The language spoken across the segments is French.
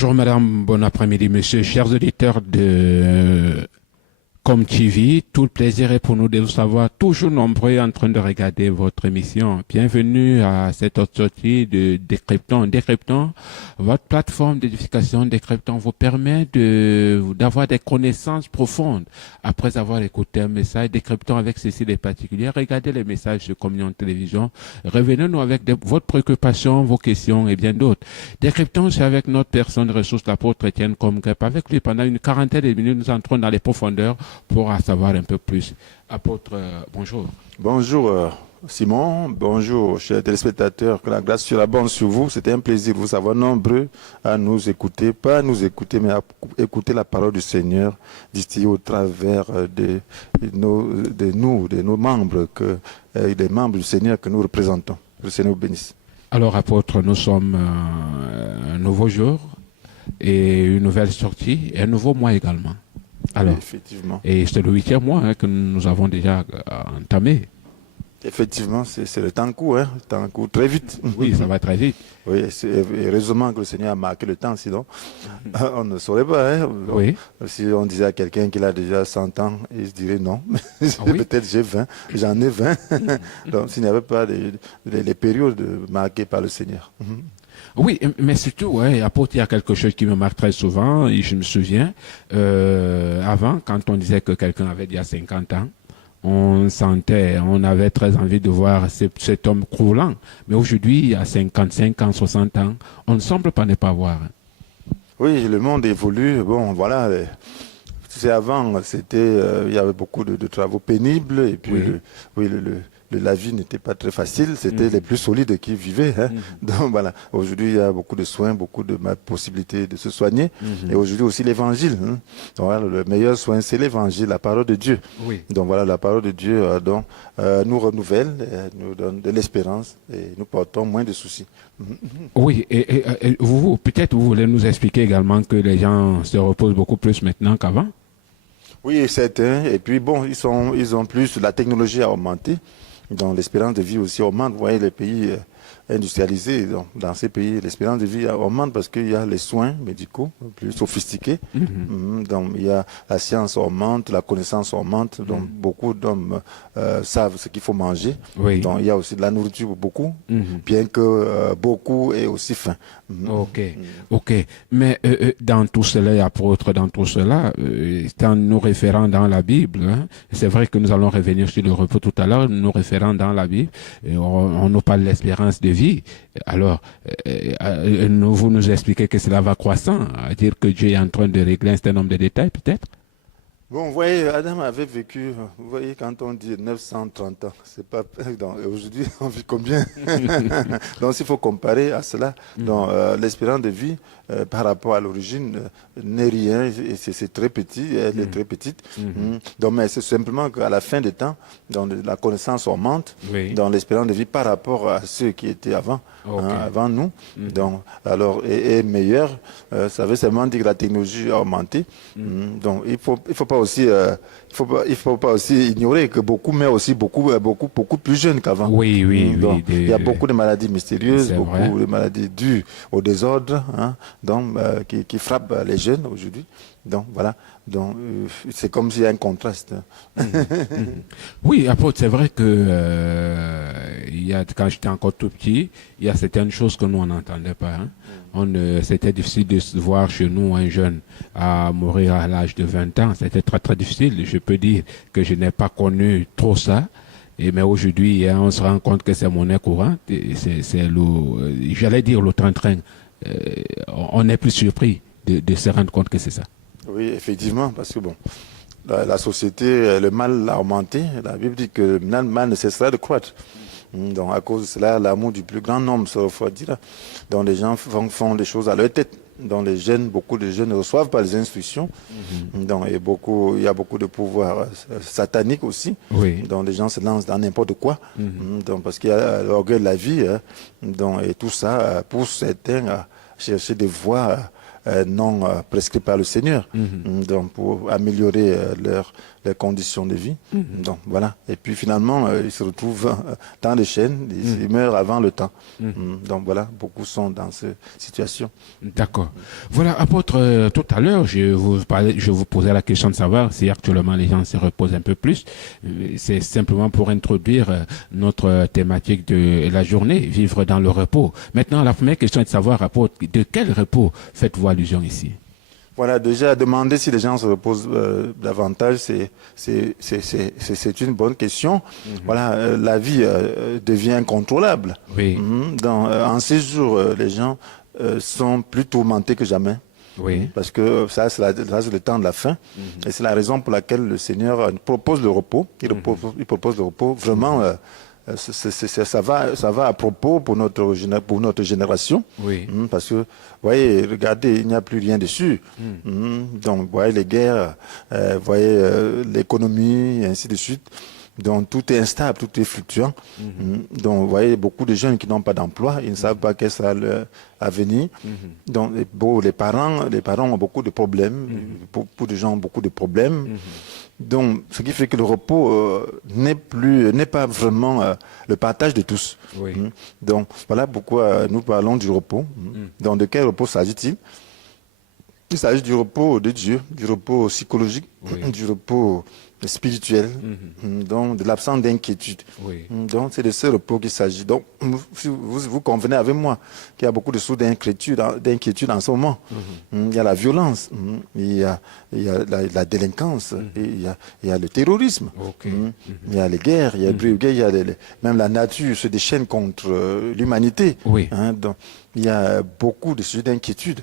Bonjour madame, bon après-midi monsieur, chers auditeurs de Comme TV, tout le plaisir est pour nous de vous savoir toujours nombreux en train de regarder votre émission. Bienvenue à cette autre sortie de Décryptons. Décryptons, votre plateforme d'édification Décryptons vous permet d'avoir des connaissances profondes. Après avoir écouté un message, Décryptons avec ceci des particuliers. Regardez les messages de Communion Télévision. Revenez-nous avec votre préoccupation, vos questions et bien d'autres. Décryptons, c'est avec notre personne de ressources, l'apôtre Étienne Comgrep. Avec lui, pendant une quarantaine de minutes, nous entrons dans les profondeurs pour en savoir un peu plus. Apôtre, bonjour. Bonjour Simon, bonjour chers téléspectateurs, que la grâce soit abonde sur vous. C'était un plaisir de vous savoir nombreux à nous écouter, pas à nous écouter, mais à écouter la parole du Seigneur distillée au travers de nos membres, des membres du Seigneur que nous représentons. Que le Seigneur vous bénisse. Alors apôtre, nous sommes un nouveau jour et une nouvelle sortie et un nouveau mois également. Alors, oui, effectivement. Et c'est le 8e mois que nous avons déjà entamé. Effectivement, c'est le temps court, hein? Le temps court très vite. Oui, ça va très vite. Oui, heureusement que le Seigneur a marqué le temps, sinon on ne saurait pas. Hein? Oui. Si on disait à quelqu'un qu'il a déjà 100 ans, il se dirait non. Oui. Peut-être j'en ai 20. Donc s'il n'y avait pas les périodes marquées par le Seigneur. Oui, mais surtout, ouais, apôtre, il y a quelque chose qui me marque très souvent, et je me souviens, avant, quand on disait que quelqu'un avait déjà 50 ans, on avait très envie de voir cet homme croulant. Mais aujourd'hui, à 55 ans, 60 ans, on ne semble pas ne pas voir. Oui, le monde évolue. Bon, voilà. C'est avant, il y avait beaucoup de travaux pénibles, et puis la vie n'était pas très facile, c'était les plus solides qui vivaient. Hein. Donc voilà, aujourd'hui il y a beaucoup de soins, beaucoup de possibilités de se soigner. Et aujourd'hui aussi l'évangile. Hein. Donc voilà, le meilleur soin c'est l'évangile, la parole de Dieu. Oui. Donc voilà, la parole de Dieu nous renouvelle, nous donne de l'espérance et nous portons moins de soucis. Oui, et vous, peut-être vous voulez nous expliquer également que les gens se reposent beaucoup plus maintenant qu'avant? Oui, certains. Et puis bon, ils ont plus, la technologie a augmenté. Donc l'espérance de vie aussi augmente. Vous voyez les pays industrialisés, dans ces pays, l'espérance de vie augmente parce qu'il y a les soins médicaux plus sophistiqués. Donc il y a la science augmente, la connaissance augmente. Donc beaucoup d'hommes savent ce qu'il faut manger. Oui. Donc il y a aussi de la nourriture pour beaucoup, bien que beaucoup aient aussi faim. Ok. Mais dans tout cela, apôtre, dans tout cela, en nous référant dans la Bible, hein, c'est vrai que nous allons revenir sur le repos tout à l'heure, nous référant dans la Bible, on nous parle de l'espérance de vie. Alors, vous nous expliquez que cela va croissant, à dire que Dieu est en train de régler un certain nombre de détails, peut-être? Bon, vous voyez, Adam avait vécu, vous voyez, quand on dit 930 ans, c'est pas, aujourd'hui, on vit combien? Donc, s'il faut comparer à cela, donc, l'espérance de vie, par rapport à l'origine, n'est rien, et c'est très petit, elle est très petite. Donc, mais c'est simplement qu'à la fin des temps, donc, la connaissance augmente, dans l'espérance de vie par rapport à ceux qui étaient avant, avant nous, donc, alors, est meilleure, ça veut seulement dire que la technologie a augmenté, donc, il faut pas aussi, il faut pas aussi ignorer que beaucoup, mais aussi beaucoup plus jeunes qu'avant. Donc, il y a beaucoup de maladies mystérieuses, beaucoup de maladies dues au désordre, hein, donc, qui frappent les jeunes aujourd'hui. Donc voilà, donc c'est comme s'il y a un contraste. Oui, apôtre, c'est vrai que quand j'étais encore tout petit, il y a certaines choses que nous on n'entendait pas. Hein. C'était difficile de se voir chez nous un jeune à mourir à l'âge de 20 ans. C'était très très difficile. Je peux dire que je n'ai pas connu trop ça. Mais aujourd'hui, on se rend compte que c'est monnaie courante. J'allais dire le train-train. On n'est plus surpris de se rendre compte que c'est ça. Oui, effectivement, parce que bon, la société, le mal a augmenté. La Bible dit que le mal ne cessera de croître. Donc à cause de cela, l'amour du plus grand nombre se refroidira. Donc les gens font des choses à leur tête. Donc les jeunes, beaucoup de jeunes ne reçoivent pas les instructions. Donc il y a beaucoup de pouvoir satanique aussi. Donc les gens se lancent dans n'importe quoi. Donc parce qu'il y a l'orgueil de la vie. Donc, et tout ça pousse certains à chercher des voies non prescrits par le Seigneur, donc pour améliorer leurs conditions de vie. Donc voilà. Et puis finalement, ils se retrouvent dans les chaînes, ils meurent avant le temps. Donc voilà, beaucoup sont dans cette situation. D'accord. Voilà, apôtre, tout à l'heure, je vous posais la question de savoir si actuellement les gens se reposent un peu plus. C'est simplement pour introduire notre thématique de la journée, vivre dans le repos. Maintenant, la première question est de savoir, apôtre, de quel repos faites-vous allusion ici? Voilà, déjà, demander si les gens se reposent davantage, c'est une bonne question. Voilà, la vie devient incontrôlable. Oui. En ces jours, les gens sont plus tourmentés que jamais. Oui. Parce que ça, c'est le temps de la fin. Et c'est la raison pour laquelle le Seigneur propose le repos. Il propose le repos vraiment. Ça va à propos pour notre génération. Oui. Parce que, vous voyez, regardez, il n'y a plus rien dessus. Donc, vous voyez les guerres, vous voyez l'économie, et ainsi de suite. Donc, tout est instable, tout est fluctuant. Donc, vous voyez, beaucoup de jeunes qui n'ont pas d'emploi, ils ne savent pas quel sera leur avenir. Donc, les parents ont beaucoup de problèmes. Beaucoup de gens ont beaucoup de problèmes. Donc, ce qui fait que le repos n'est pas vraiment le partage de tous. Oui. Donc, voilà pourquoi nous parlons du repos. Donc, de quel repos s'agit-il? Il s'agit du repos de Dieu, du repos psychologique, du repos spirituel, donc de l'absence d'inquiétude. Oui. Donc, c'est de ce repos qu'il s'agit. Donc, vous convenez avec moi qu'il y a beaucoup de sources d'inquiétude en ce moment. Il y a la violence, il y a la délinquance, il y a le terrorisme, il y a les guerres, il y a même la nature se déchaîne contre l'humanité. Oui. Donc, il y a beaucoup de sujets d'inquiétude.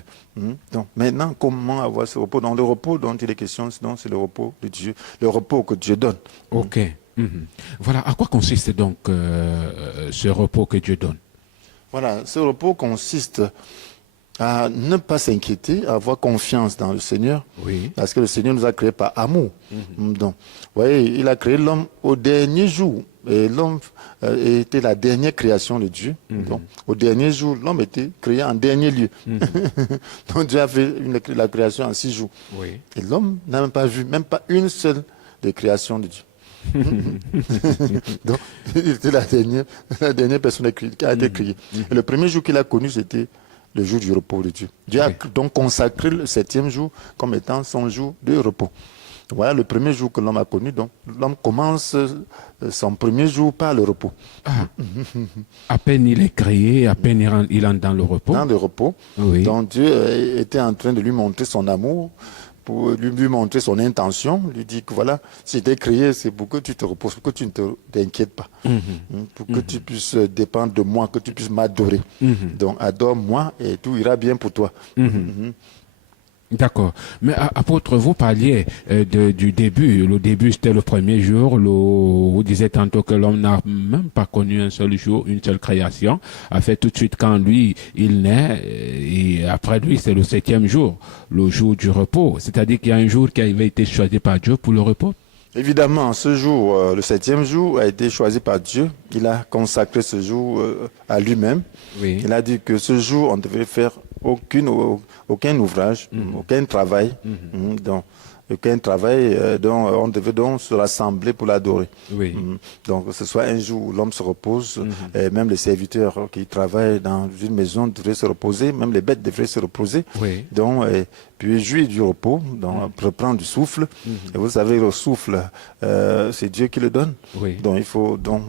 Donc maintenant, comment avoir ce repos? Dans le repos dont il est question, sinon c'est le repos de Dieu, le repos que Dieu donne. Ok. Voilà, à quoi consiste donc ce repos que Dieu donne? Voilà, ce repos consiste à ne pas s'inquiéter, à avoir confiance dans le Seigneur, parce que le Seigneur nous a créés par amour. Donc, vous voyez, il a créé l'homme au dernier jour, et l'homme était la dernière création de Dieu. Donc, au dernier jour, l'homme était créé en dernier lieu. Donc, Dieu a fait la création en 6 jours. Et l'homme n'a même pas vu, même pas une seule des créations de Dieu. Donc, il était la dernière personne qui a été créée. Et le premier jour qu'il a connu, c'était le jour du repos de Dieu. Dieu a donc consacré le 7e jour comme étant son jour de repos. Voilà le premier jour que l'homme a connu. Donc, l'homme commence son premier jour par le repos. À peine il est créé, à peine il entre dans le repos. Dans le repos. Donc, Dieu était en train de lui montrer son amour, pour lui montrer son intention, lui dire que voilà, si tu es créé, c'est pour que tu te reposes, pour que tu ne t'inquiètes pas, pour que tu puisses dépendre de moi, que tu puisses m'adorer. Donc, adore-moi et tout ira bien pour toi. D'accord. Mais apôtre, vous parliez du début. Le début, c'était le premier jour. Vous disiez tantôt que l'homme n'a même pas connu un seul jour, une seule création. A fait tout de suite quand lui, il naît. Et après lui, c'est le 7e jour, le jour du repos. C'est-à-dire qu'il y a un jour qui avait été choisi par Dieu pour le repos. Évidemment, ce jour, le 7e jour, a été choisi par Dieu. Il a consacré ce jour à lui-même. Il a dit que ce jour, on devait faire aucun ouvrage, aucun travail, donc aucun travail dont on devait donc se rassembler pour l'adorer. Donc que ce soit un jour où l'homme se repose, et même les serviteurs qui travaillent dans une maison devraient se reposer, même les bêtes devraient se reposer. Donc, puis jouir du repos, donc reprendre du souffle. Et vous savez, le souffle, c'est Dieu qui le donne. Donc il faut donc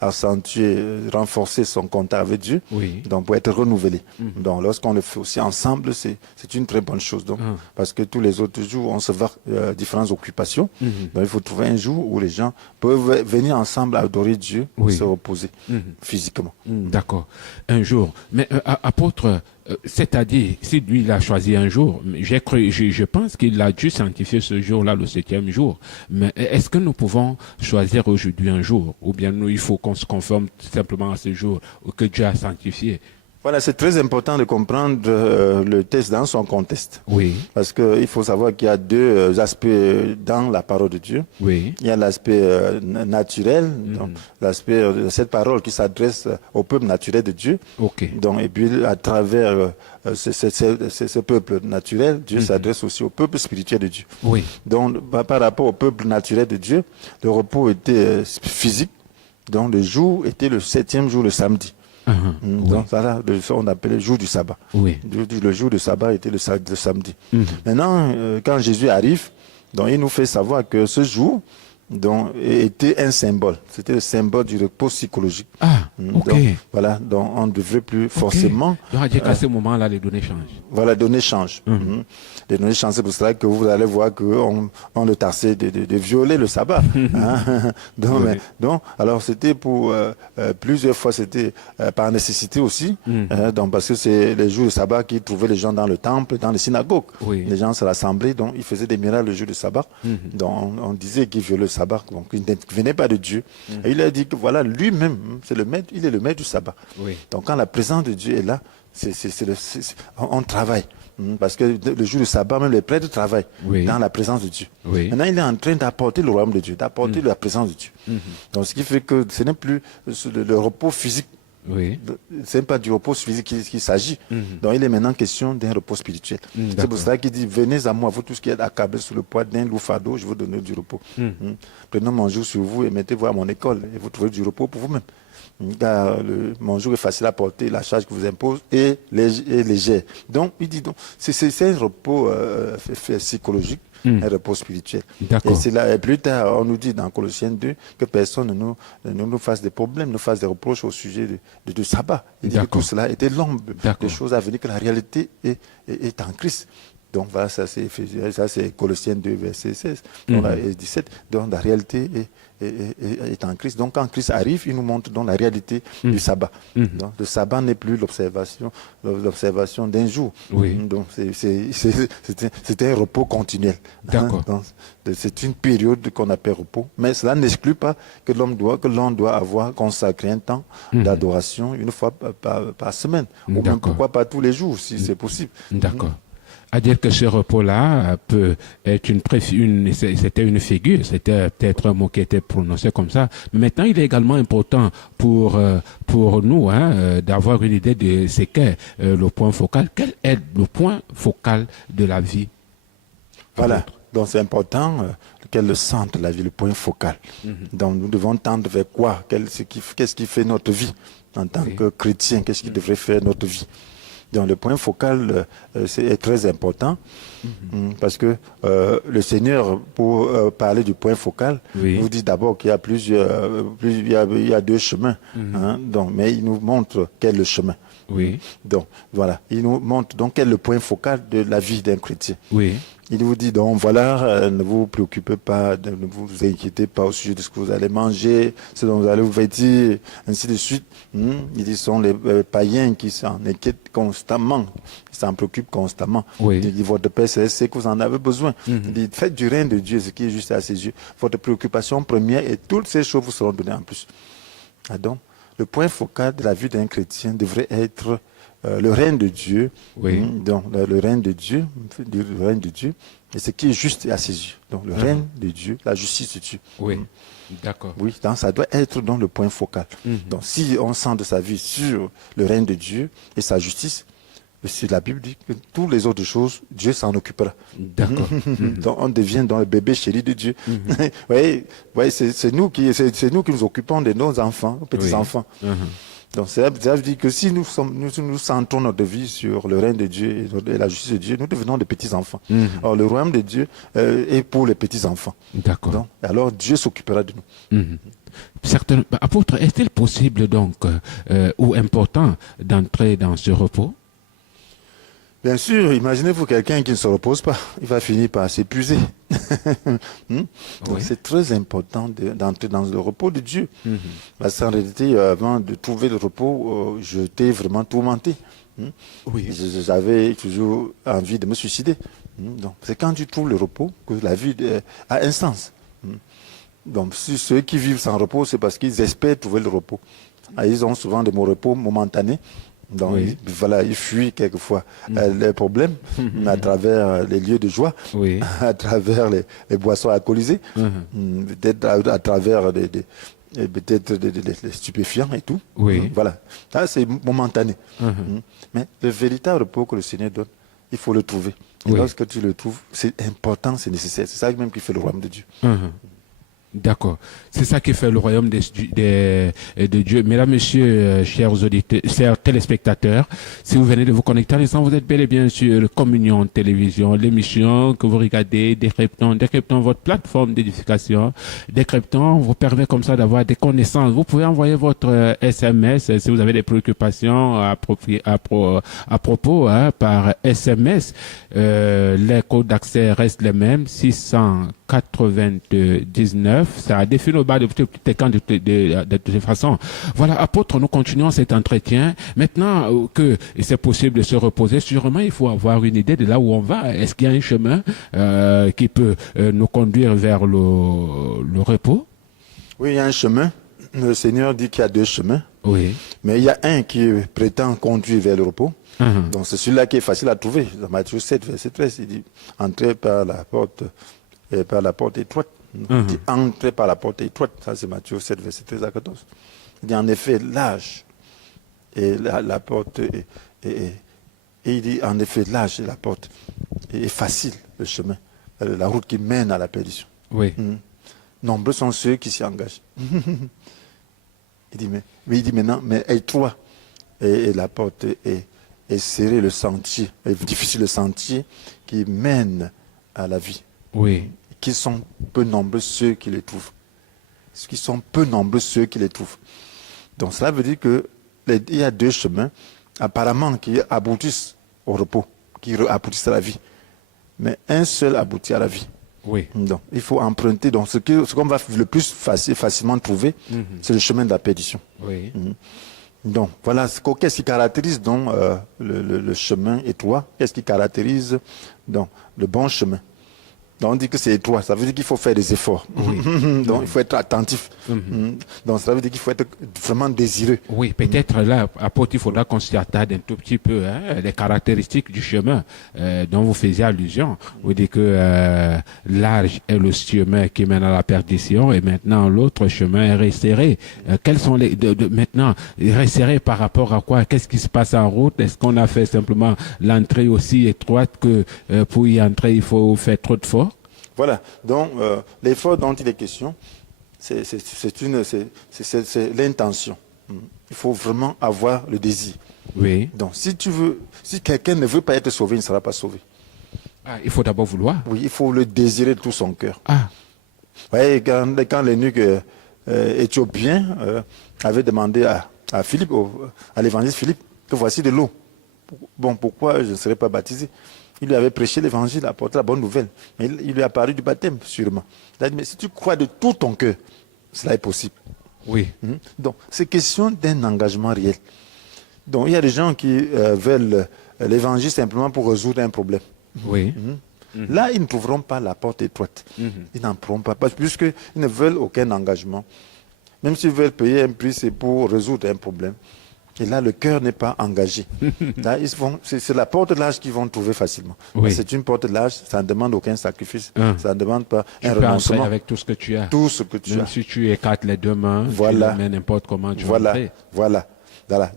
accentuer, renforcer son contact avec Dieu, donc pour être renouvelé. Donc lorsqu'on le fait aussi ensemble, c'est une très bonne chose. Donc, parce que tous les autres jours, on se voit différentes occupations. Donc il faut trouver un jour où les gens peuvent venir ensemble adorer Dieu et se reposer physiquement. D'accord. Un jour. Mais apôtre, c'est-à-dire, si lui il a choisi un jour, je pense qu'il a dû sanctifier ce jour-là, le 7e jour. Mais est-ce que nous pouvons choisir aujourd'hui un jour, ou bien il faut qu'on se conforme simplement à ce jour que Dieu a sanctifié? Voilà, c'est très important de comprendre le texte dans son contexte. Oui. Parce qu'il faut savoir qu'il y a deux aspects dans la parole de Dieu. Oui. Il y a l'aspect naturel, donc l'aspect de cette parole qui s'adresse au peuple naturel de Dieu. Ok. Donc, et puis à travers ce peuple naturel, Dieu s'adresse aussi au peuple spirituel de Dieu. Oui. Donc par rapport au peuple naturel de Dieu, le repos était physique. Donc le jour était le 7e jour, le samedi. Donc ça, on appelait le jour du sabbat. Oui. Le jour du sabbat était le samedi. Maintenant, quand Jésus arrive, donc il nous fait savoir que ce jour donc, était un symbole. C'était le symbole du repos psychologique. Ah, ok. Donc, voilà, donc on ne devrait plus forcément... Donc, dire qu'à ce moment-là, les données changent. Voilà, les données changent. Les données changent, c'est pour cela que vous allez voir qu'on le tassait de violer le sabbat. Donc, Oui. donc, alors c'était pour plusieurs fois, c'était par nécessité aussi, donc parce que c'est les jours de sabbat qui trouvaient les gens dans le temple, dans les synagogues. Oui. Les gens se rassemblaient, donc ils faisaient des miracles le jour de sabbat. Donc on disait qu'ils violaient le sabbat, donc ils ne venaient pas de Dieu. Et il a dit que voilà, lui-même, c'est le maître, il est le maître du sabbat. Oui. Donc quand la présence de Dieu est là, on travaille. Parce que le jour du sabbat, même les prêtres travaillent dans la présence de Dieu. Oui. Maintenant, il est en train d'apporter le royaume de Dieu, d'apporter la présence de Dieu. Donc, ce qui fait que ce n'est plus le repos physique. Oui. Ce n'est pas du repos physique qu'il s'agit. Donc, il est maintenant question d'un repos spirituel. C'est pour cela qu'il dit, venez à moi, vous tous qui êtes accablés sous le poids d'un lourd fardeau, je vous donner du repos. Prenez mon joug sur vous et mettez-vous à mon école et vous trouverez du repos pour vous-même. Car mon joug est facile à porter, la charge que vous impose est légère. Donc, il dit donc, c'est un repos psychologique, un repos spirituel. Et c'est là, et plus tard, on nous dit dans Colossiens 2 que personne ne nous fasse des problèmes, ne fasse des reproches au sujet du sabbat. Il dit que tout cela était l'ombre des choses à venir, que la réalité est en Christ. Donc voilà, ça c'est Colossiens 2, verset 16 donc, et 17. Donc la réalité est en Christ. Donc quand Christ arrive, il nous montre donc la réalité du sabbat. Donc le sabbat n'est plus l'observation d'un jour. Donc c'est un repos continuel. D'accord. C'est une période qu'on appelle repos. Mais cela n'exclut pas que l'on doit avoir consacré un temps d'adoration une fois par semaine. Ou même pourquoi pas tous les jours, si c'est possible. D'accord. À dire que ce repos-là peut être c'était une figure, c'était peut-être un mot qui était prononcé comme ça. Mais maintenant, il est également important pour nous d'avoir une idée de ce qu'est le point focal. Quel est le point focal de la vie? Voilà. Donc c'est important quel est le centre de la vie, le point focal. Donc nous devons tendre vers quoi? Qu'est-ce qui fait notre vie en tant que chrétien? Qu'est-ce qui devrait faire notre vie? Donc le point focal est très important parce que le Seigneur, pour parler du point focal, nous dit d'abord qu'il y a il y a deux chemins. Donc, mais il nous montre quel est le chemin. Donc voilà, il nous montre donc quel est le point focal de la vie d'un chrétien. Il vous dit donc voilà, ne vous préoccupez pas, ne vous inquiétez pas au sujet de ce que vous allez manger, ce dont vous allez vous vêtir, ainsi de suite. Il dit ce sont les païens qui s'en inquiètent constamment, qui s'en préoccupent constamment. Il dit votre Père c'est que vous en avez besoin. Il dit faites du règne de Dieu ce qui est juste à ses yeux. Votre préoccupation première et toutes ces choses vous seront données en plus. Donc le point focal de la vie d'un chrétien devrait être le règne de Dieu, donc le règne de Dieu, et ce qui est juste à ses yeux. Donc le règne de Dieu, la justice de Dieu. D'accord. Oui, donc ça doit être dans le point focal. Donc si on centre sa vie sur le règne de Dieu et sa justice, la Bible dit que toutes les autres choses, Dieu s'en occupera. D'accord. Donc on devient dans le bébé chéri de Dieu. Oui, c'est nous qui nous occupons de nos enfants, nos petits-enfants. Donc ça veut dire que si nous centrons notre vie sur le règne de Dieu et la justice de Dieu, nous devenons des petits-enfants. Alors le royaume de Dieu est pour les petits-enfants. D'accord. Donc, alors Dieu s'occupera de nous. Certains apôtres, est-il possible donc ou important d'entrer dans ce repos? Bien sûr, imaginez-vous quelqu'un qui ne se repose pas, il va finir par s'épuiser. Donc c'est très important d'entrer dans le repos de Dieu. Parce qu'en réalité, avant de trouver le repos, j'étais vraiment tourmenté. J'avais toujours envie de me suicider. Donc c'est quand tu trouves le repos que la vie a un sens. Donc si ceux qui vivent sans repos, c'est parce qu'ils espèrent trouver le repos. Ils ont souvent des repos momentanés. Donc, Oui. voilà, ils fuient quelquefois les problèmes à travers les lieux de joie, Oui. à travers les boissons alcoolisées, peut-être à travers peut-être des stupéfiants et tout. Oui. Voilà. Ça, c'est momentané. Mais le véritable repos que le Seigneur donne, il faut le trouver. Et Oui. lorsque tu le trouves, c'est important, c'est nécessaire. C'est ça même qui fait le royaume de Dieu. D'accord. C'est ça qui fait le royaume de Dieu. Mesdames, Messieurs, chers auditeurs, chers téléspectateurs, si vous venez de vous connecter à l'instant, vous êtes bel et bien sur Communion Télévision, l'émission que vous regardez, Décryptons votre plateforme d'édification. Décryptons vous permet comme ça d'avoir des connaissances. Vous pouvez envoyer votre SMS si vous avez des préoccupations à propos par SMS. Les codes d'accès restent les mêmes, 699. Ça défile au bas de tout écran de toute façon. Voilà, apôtre, nous continuons cet entretien. Maintenant que c'est possible de se reposer, sûrement il faut avoir une idée de là où on va. Est-ce qu'il y a un chemin qui peut nous conduire vers le repos? Oui, il y a un chemin. Le Seigneur dit qu'il y a deux chemins. Oui. Mais il y a un qui prétend conduire vers le repos. Donc c'est celui-là qui est facile à trouver. Dans Matthieu 7, verset 13, il dit « Entrez par la porte étroite ». Il dit « Entrez par la porte étroite ». Ça, c'est Matthieu 7, verset 13 à 14. Il dit en effet large et la porte et il dit en effet large et la porte et facile le chemin, la route qui mène à la perdition. Oui. Nombreux sont ceux qui s'y engagent. Il dit maintenant, mais étroit et la porte est serrée, le sentier, est difficile le sentier qui mène à la vie. Oui. Qui sont peu nombreux ceux qui les trouvent. Qui sont peu nombreux ceux qui les trouvent. Donc cela veut dire que il y a deux chemins, apparemment, qui aboutissent au repos, qui aboutissent à la vie. Mais un seul aboutit à la vie. Oui. Donc il faut emprunter. Donc ce qu'on va le plus facilement trouver, c'est le chemin de la perdition. Oui. Donc voilà, qu'est-ce qui caractérise donc le chemin étroit? Qu'est-ce qui caractérise donc le bon chemin? Donc on dit que c'est étroit, ça veut dire qu'il faut faire des efforts. Oui. Donc il faut être attentif. Donc ça veut dire qu'il faut être vraiment désireux. Oui, peut-être là, apôtre, il faudra qu'on s'y attarde un tout petit peu, les caractéristiques du chemin dont vous faisiez allusion. Vous dites que large est le chemin qui mène à la perdition et maintenant l'autre chemin est resserré. Quels sont les maintenant resserré par rapport à quoi? Qu'est-ce qui se passe en route? Est-ce qu'on a fait simplement l'entrée aussi étroite que pour y entrer il faut faire trop de forts? Voilà, donc l'effort dont il est question, c'est l'intention. Il faut vraiment avoir le désir. Oui. Donc si quelqu'un ne veut pas être sauvé, il ne sera pas sauvé. Ah, il faut d'abord vouloir. Oui, il faut le désirer de tout son cœur. Ah. Vous voyez, quand l'eunuque éthiopien avait demandé à Philippe, à l'évangile Philippe, que voici de l'eau. Bon, pourquoi je ne serais pas baptisé? Il lui avait prêché l'évangile, apporté la bonne nouvelle. Mais il lui a parlé du baptême, sûrement. Il a dit, mais si tu crois de tout ton cœur, cela est possible. Oui. Donc, c'est question d'un engagement réel. Donc, il y a des gens qui veulent l'évangile simplement pour résoudre un problème. Oui. Là, ils ne trouveront pas la porte étroite. Ils n'en pourront pas, puisqu'ils ne veulent aucun engagement. Même s'ils veulent payer un prix, c'est pour résoudre un problème. Et là, le cœur n'est pas engagé. Là, c'est la porte large qu'ils vont trouver facilement. Oui. C'est une porte large, ça ne demande aucun sacrifice. Ça ne demande pas un Tu peux entrer renoncement. avec tout ce que tu as. Tout ce que tu Même as. si tu écartes les deux mains, Voilà. tu le mets n'importe comment, tu vas entrer. Voilà.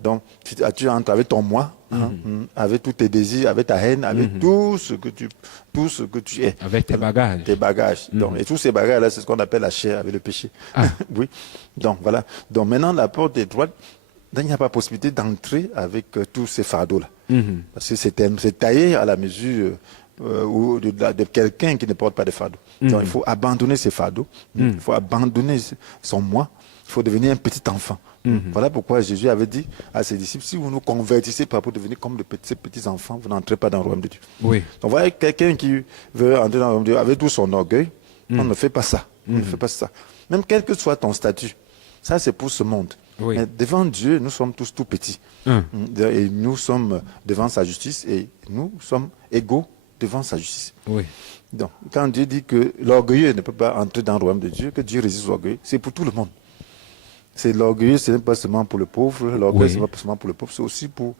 Donc, tu entres avec ton moi, avec tous tes désirs, avec ta haine, avec tout ce que tu es. Avec tes bagages. Tes bagages. Donc, et tous ces bagages-là, c'est ce qu'on appelle la chair avec le péché. Ah. Oui. Donc, voilà. Donc, maintenant, la porte est droite. Donc, il n'y a pas possibilité d'entrer avec tous ces fardeaux-là. Parce que c'est taillé à la mesure de quelqu'un qui ne porte pas de fardeau. Donc, il faut abandonner ces fardeaux. Il faut abandonner son moi. Il faut devenir un petit enfant. Voilà pourquoi Jésus avait dit à ses disciples, si vous ne convertissez pas pour devenir comme ces petits enfants, vous n'entrez pas dans le royaume de Dieu. Oui. Donc voilà quelqu'un qui veut entrer dans le royaume de Dieu avec tout son orgueil, on ne fait pas ça. On ne fait pas ça. Même quel que soit ton statut, ça c'est pour ce monde. Oui. Mais devant Dieu, nous sommes tous tout petits. Et nous sommes devant sa justice et nous sommes égaux devant sa justice. Oui. Donc, quand Dieu dit que l'orgueilleux ne peut pas entrer dans le royaume de Dieu, que Dieu résiste l'orgueil, c'est pour tout le monde. C'est l'orgueil, ce n'est pas seulement pour le pauvre. L'orgueil, ce n'est pas seulement pour le pauvre, c'est aussi pour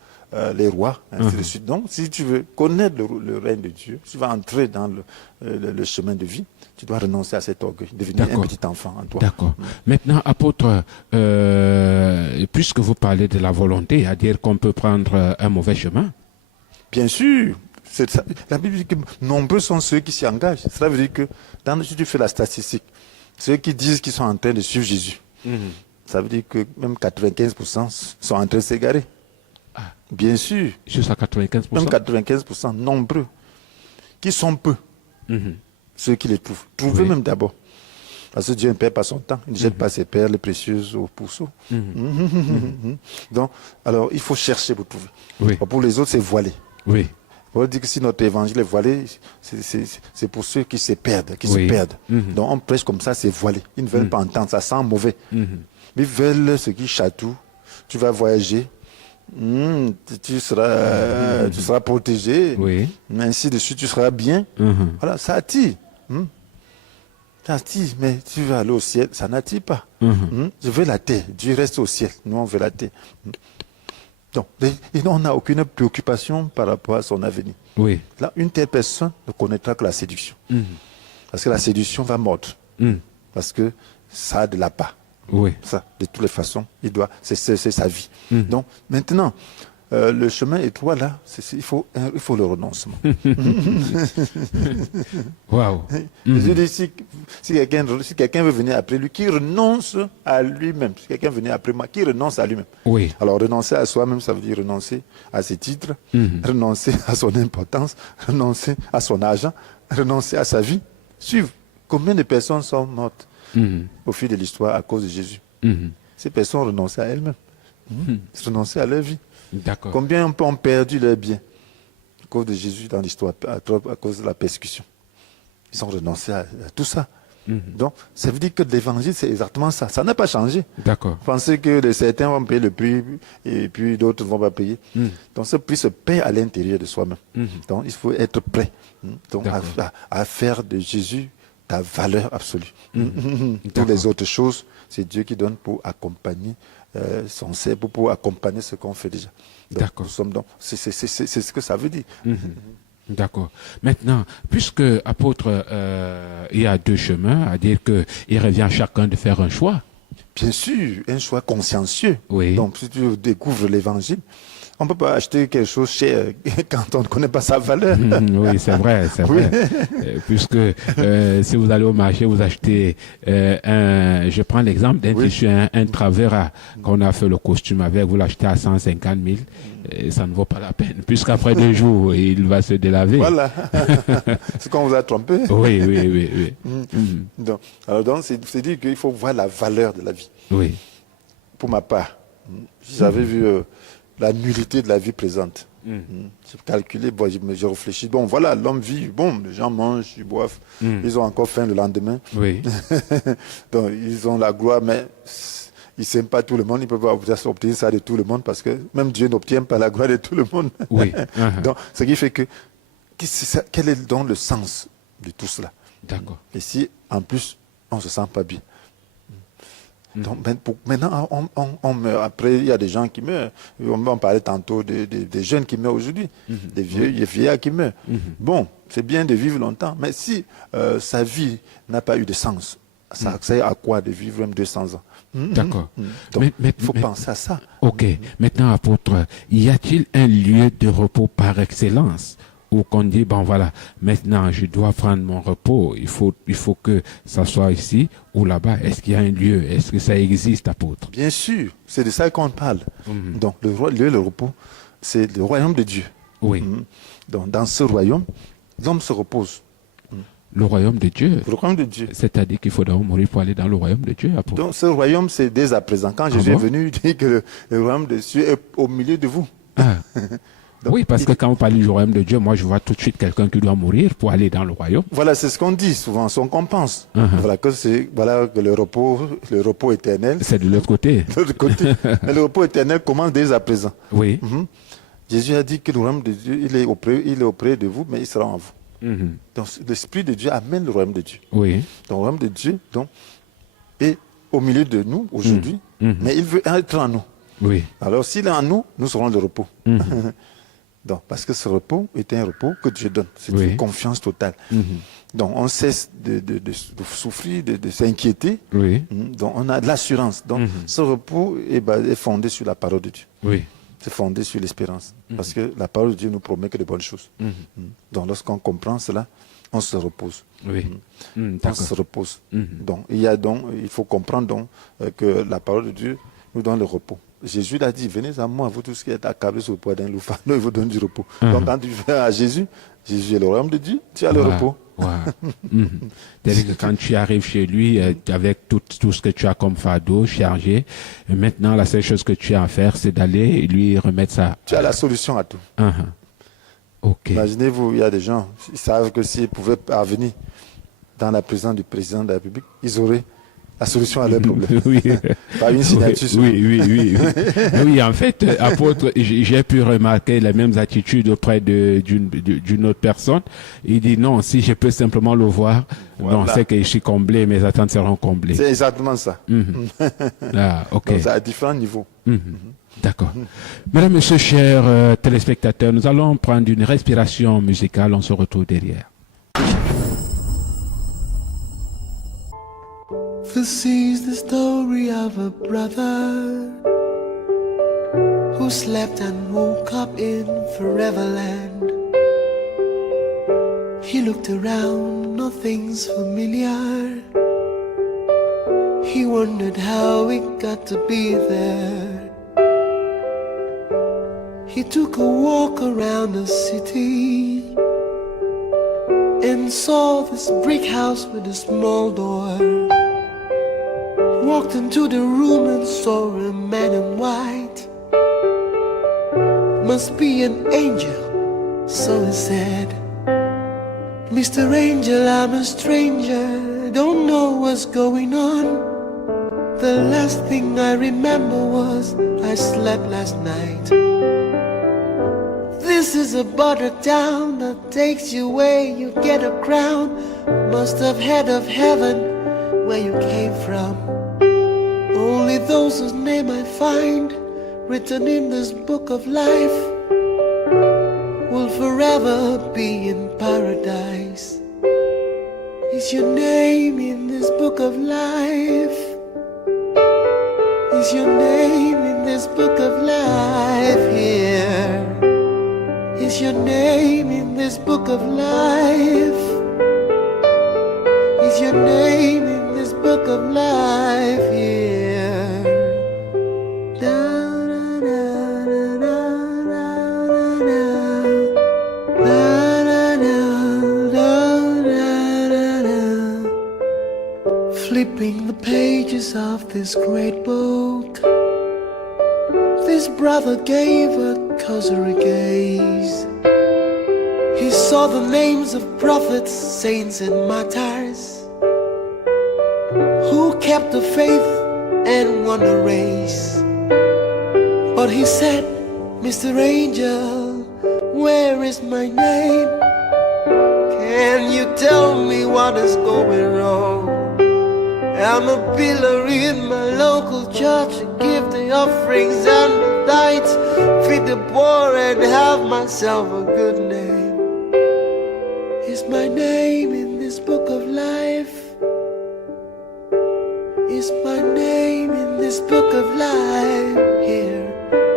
les rois, ainsi de suite. Donc, si tu veux connaître le règne de Dieu, si tu vas entrer dans le chemin de vie, tu dois renoncer à cet orgueil, devenir un petit enfant en toi. D'accord. Maintenant, apôtre, puisque vous parlez de la volonté, c'est-à-dire qu'on peut prendre un mauvais chemin. Bien sûr. La Bible dit que nombreux sont ceux qui s'y engagent. Cela veut dire que, si tu fais la statistique, ceux qui disent qu'ils sont en train de suivre Jésus, ça veut dire que même 95% sont en train de s'égarer. Ah. Bien sûr. Juste à 95%. Même 95%, nombreux. Qui sont peu. Ceux qui les trouvent. Trouvez même d'abord. Parce que Dieu ne perd pas son temps. Il ne jette pas ses perles précieuses au pourceau. Donc, alors, il faut chercher pour trouver. Oui. Pour les autres, c'est voilé. Oui. On va dire que si notre évangile est voilé, c'est pour ceux qui se perdent, qui se perdent. Donc on prêche comme ça, c'est voilé. Ils ne veulent pas entendre, ça sent mauvais. Mais ils veulent ce qui chatoue. Tu vas voyager, tu seras protégé, ainsi de suite, tu seras bien. Voilà, ça attire. Ça attire, mais tu vas aller au ciel, ça n'attire pas. Je veux la terre, Dieu reste au ciel, nous on veut la terre. Donc, on n'a aucune préoccupation par rapport à son avenir. Oui. Là, une telle personne ne connaîtra que la séduction. Parce que la séduction va mordre. Parce que ça a de la part. Oui. Ça, de toutes les façons, c'est sa vie. Donc, maintenant, le chemin étroit, là, il faut le renoncement. Waouh. Je dis, si quelqu'un veut venir après lui, qu'il renonce à lui-même. Si quelqu'un veut venir après moi, qu'il renonce à lui-même. Oui. Alors, renoncer à soi-même, ça veut dire renoncer à ses titres, renoncer à son importance, renoncer à son argent, renoncer à sa vie. Suivre. Combien de personnes sont mortes au fil de l'histoire à cause de Jésus? Ces personnes ont renoncé à elles-mêmes. Renoncé à leur vie. D'accord. Combien ont perdu leur bien à cause de Jésus dans l'histoire, à cause de la persécution? Ils ont renoncé à tout ça. Donc, ça veut dire que l'évangile, c'est exactement ça. Ça n'a pas changé. D'accord. Pensez que certains vont payer le prix et puis d'autres ne vont pas payer. Donc, ce prix se paie à l'intérieur de soi-même. Donc, il faut être prêt donc, à faire de Jésus ta valeur absolue. Toutes les autres choses, c'est Dieu qui donne pour accompagner son cerveau, pour accompagner ce qu'on fait déjà. D'accord. C'est ce que ça veut dire. D'accord. Maintenant, puisque apôtre, il y a deux chemins, à dire qu'il revient à chacun de faire un choix. Bien sûr, un choix consciencieux. Oui. Donc, si tu découvres l'évangile, on ne peut pas acheter quelque chose cher quand on ne connaît pas sa valeur. Oui, c'est vrai, c'est vrai. Puisque si vous allez au marché, vous achetez je prends l'exemple d'un tissu, un Travera qu'on a fait le costume avec, vous l'achetez à 150 000, et ça ne vaut pas la peine, puisqu'après 2 jours, il va se délaver. Voilà. C'est qu'on vous a trompé. Oui. Donc, c'est dire qu'il faut voir la valeur de la vie. Oui. Pour ma part, j'avais vu la nullité de la vie présente. J'ai calculé, j'ai réfléchi. Bon, voilà, l'homme vit, bon, les gens mangent, ils boivent, ils ont encore faim le lendemain. Oui. Donc, ils ont la gloire, mais ils ne s'aiment pas tout le monde, ils ne peuvent pas obtenir ça de tout le monde parce que même Dieu n'obtient pas la gloire de tout le monde. Oui. Donc, ce qui fait que, quel est donc le sens de tout cela? D'accord. Et si, en plus, on ne se sent pas bien. Donc, maintenant, on meurt. Après, il y a des gens qui meurent. On parlait tantôt des jeunes qui meurent aujourd'hui, des vieillards qui meurent. Bon, c'est bien de vivre longtemps, mais si sa vie n'a pas eu de sens, ça sert à quoi de vivre même 200 ans? D'accord. Donc, il faut penser à ça. Ok. Maintenant, apôtre, y a-t-il un lieu de repos par excellence où qu'on dit, bon voilà, maintenant je dois prendre mon repos, il faut que ça soit ici ou là-bas? Est-ce qu'il y a un lieu? Est-ce que ça existe, apôtre? Bien sûr, c'est de ça qu'on parle. Donc le lieu de repos, c'est le royaume de Dieu. Oui. Donc dans ce royaume, l'homme se repose. Le royaume de Dieu. Le royaume de Dieu. C'est-à-dire qu'il faudra mourir pour aller dans le royaume de Dieu, apôtre. Donc ce royaume, c'est dès à présent. Quand Jésus est venu, il dit que le royaume de Dieu est au milieu de vous. Ah. Donc, oui, parce que quand on parle du royaume de Dieu, moi je vois tout de suite quelqu'un qui doit mourir pour aller dans le royaume. Voilà, c'est ce qu'on dit souvent, ce qu'on pense. Voilà que le repos éternel. C'est de l'autre côté. De l'autre côté. Mais le repos éternel commence dès à présent. Oui. Jésus a dit que le royaume de Dieu, il est auprès de vous, mais il sera en vous. Donc l'Esprit de Dieu amène le royaume de Dieu. Oui. Donc le royaume de Dieu est au milieu de nous aujourd'hui, mais il veut être en nous. Oui. Alors s'il est en nous, nous serons le repos. Donc, parce que ce repos est un repos que Dieu donne. C'est une confiance totale. Donc, on cesse de souffrir, de s'inquiéter. Oui. Donc, on a de l'assurance. Donc, ce repos est fondé sur la parole de Dieu. Oui. C'est fondé sur l'espérance. Parce que la parole de Dieu nous promet que de bonnes choses. Donc, lorsqu'on comprend cela, on se repose. Oui. On se repose. Donc, il faut comprendre donc, que la parole de Dieu nous donne le repos. Jésus l'a dit, venez à moi, vous tous qui êtes accablés sur le poids d'un loup, il vous donne du repos. Donc quand tu viens à Jésus, Jésus est le royaume de Dieu, tu as le repos. C'est-à-dire que quand tu arrives chez lui, avec tout ce que tu as comme fardeau chargé, maintenant la seule chose que tu as à faire, c'est d'aller lui remettre ça. Tu as la solution à tout. Ok. Imaginez-vous, il y a des gens, ils savent que s'ils pouvaient parvenir dans la présence du président de la République, ils auraient la solution à leurs problèmes. Oui. Pas une signature. Oui, en fait, apôtre, j'ai pu remarquer les mêmes attitudes auprès d'une autre personne. Il dit non, si je peux simplement le voir, non, c'est que je suis comblé, mes attentes seront comblées. C'est exactement ça. Ok. Donc, c'est à différents niveaux. D'accord. Mesdames, Messieurs, chers téléspectateurs, nous allons prendre une respiration musicale. On se retrouve derrière. This is the story of a brother who slept and woke up in Foreverland. He looked around, nothing's familiar. He wondered how it got to be there. He took a walk around the city and saw this brick house with a small door. Walked into the room and saw a man in white. Must be an angel, so he said. Mr. Angel, I'm a stranger, don't know what's going on. The last thing I remember was I slept last night. This is a border town that takes you where you get a crown. Must have head of heaven where you came from. Only those whose name I find written in this book of life will forever be in paradise. Is your name in this book of life? Is your name in this book of life here? Is your name in this book of life? Is your name in this book of life here? Flipping the pages of this great book, this brother gave a cursory gaze. He saw the names of prophets, saints and martyrs who kept the faith and won the race. But he said, Mr. Angel, where is my name? Can you tell me what is going wrong? I'm a pillar in my local church, give the offerings and the tithes, feed the poor and have myself a good name. Is my name in this book of life? Is my name in this book of life here?